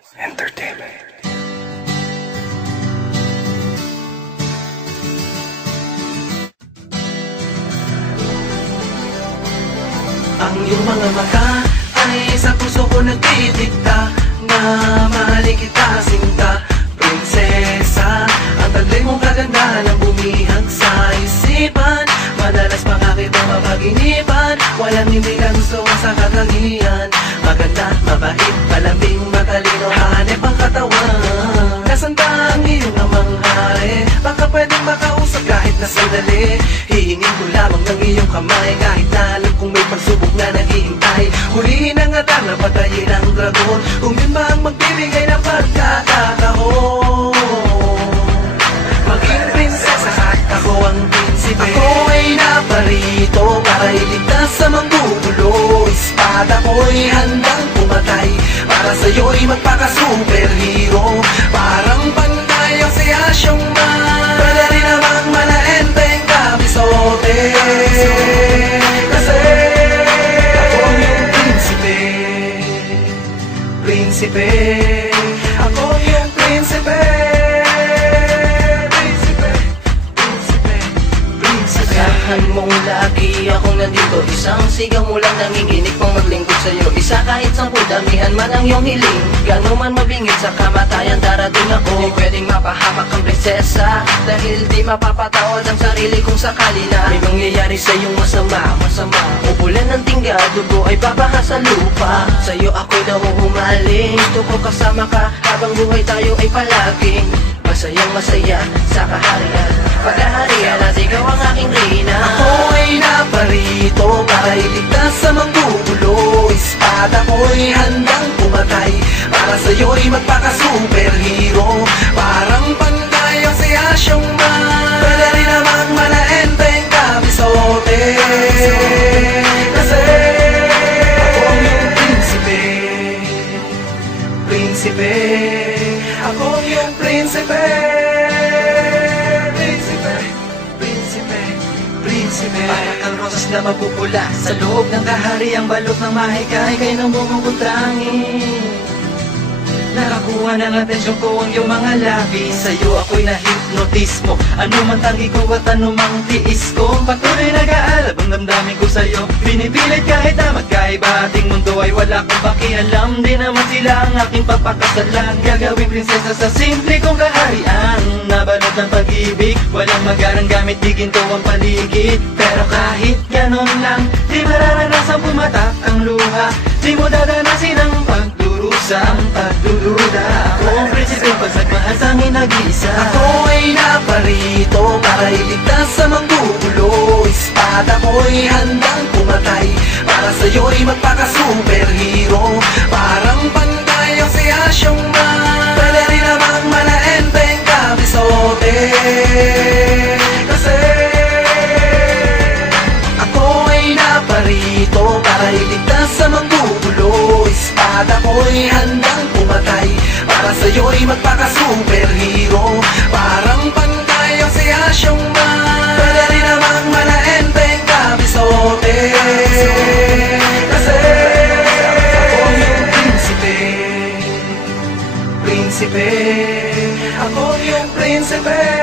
Entertainment. Ang iyong mga mata ay sa puso ko nagdidikta na mahalin kita sinta, prinsesa. Ang taglay mong kagandahan ang bumihag sa isipan. Madalas pa nga kitang mapaginipan. Walang hindi na gusto ko sa kagagihan. Maganda, mabait, malambing, matalino, hanep ang katawan. Nasaan ba ang iyong namang hari? Baka pwedeng makausap kahit na sandali. Hihingin ko lamang ng iyong kamay kahit na alam kong may pagsubok na naghihintay. Hulihin ang atar na patayin ang dragon, kung yun ba ang magbibigay ng pagkakataon. Maging prinsesa at ako ang prinsipe. Ako ay naparito para iligtas sa manggugulo. Espada ko'y handang pumatay para sa'yo'y magpaka-superhero. Parang panday ang si Asyong Man, pwede rin namang malaenteng kabisote. Kasi ako ang iyong prinsipe. Prinsipe, ako ang iyong prinsipe. Asahan mong lagi akong nandito. Isang sigaw mo lang nanginginig pang maglingkod sa'yo. Isa kahit 10 damihan man ang iyong hiling. Gano'n man mabingit sa kamatayan darating ako. Di pwedeng mapahamak ang prinsesa, dahil di mapapatawad ang sarili kung sakali na may mangyayari sa iyong masama. Upulan ng tingga, dugo ay babaha sa lupa. Sa'yo ako'y nahuhumaling. Gusto ko kasama ka habang buhay tayo ay palaging masayang masaya sa kaharian. Paghaharian at ikaw ang aking reyna. Ako ay naparito para iligtas sa manggugulo. Espada ko'y handang pumatay para sa'yo'y magpaka-superhero. Parang panday ang si Asyong Man, pwede rin namang malaenteng kabisote. Kasi ako ang iyong prinsipe. Prinsipe, ako ang iyong prinsipe. Para kang rosas na mapupula sa loob ng kahariang balot ng mahikay kay nang bumubutangin. Nakakuha ng atensyon ko ang iyong mga labi. Sa'yo ako'y na-hypnotismo. Ano man tangi ko at ano mang tiis ko, patuloy nag-aalab ang damdamin ko sa'yo. Pinipilit kahit na magkaiba ating mundo ay wala kong pakialam. Di naman sila ang aking papakasalan. Gagawing prinsesa sa simple kong kaharian. Nabalot ng pag-ibig, walang magarang gamit, di ginto ang paligid. Pero kahit ganon lang, di mararanasan pumatak ang luha. Di mo dadanasin ang pagdurusa, ang pagdududa. Ako ang prinsipe, pagsagmahal sa'kin nag-iisa. Ako ay naparito para iligtas sa manggugulo. Espada ko'y handang pumatay para sa'yo'y magpaka-superhero. Parang panday ang si Asyong Man, pwede rin namang malaenteng kabisote. Kasi ako ay naparito para iligtas sa manggugulo. Espada ko'y handang pumatay para sa'yo'y magpaka-superhero. Parang panday ang si Asyong Man, pwede rin namang malaenteng kabisote. Kasi ako ang iyong prinsipe. Prinsipe, ako ang iyong prinsipe.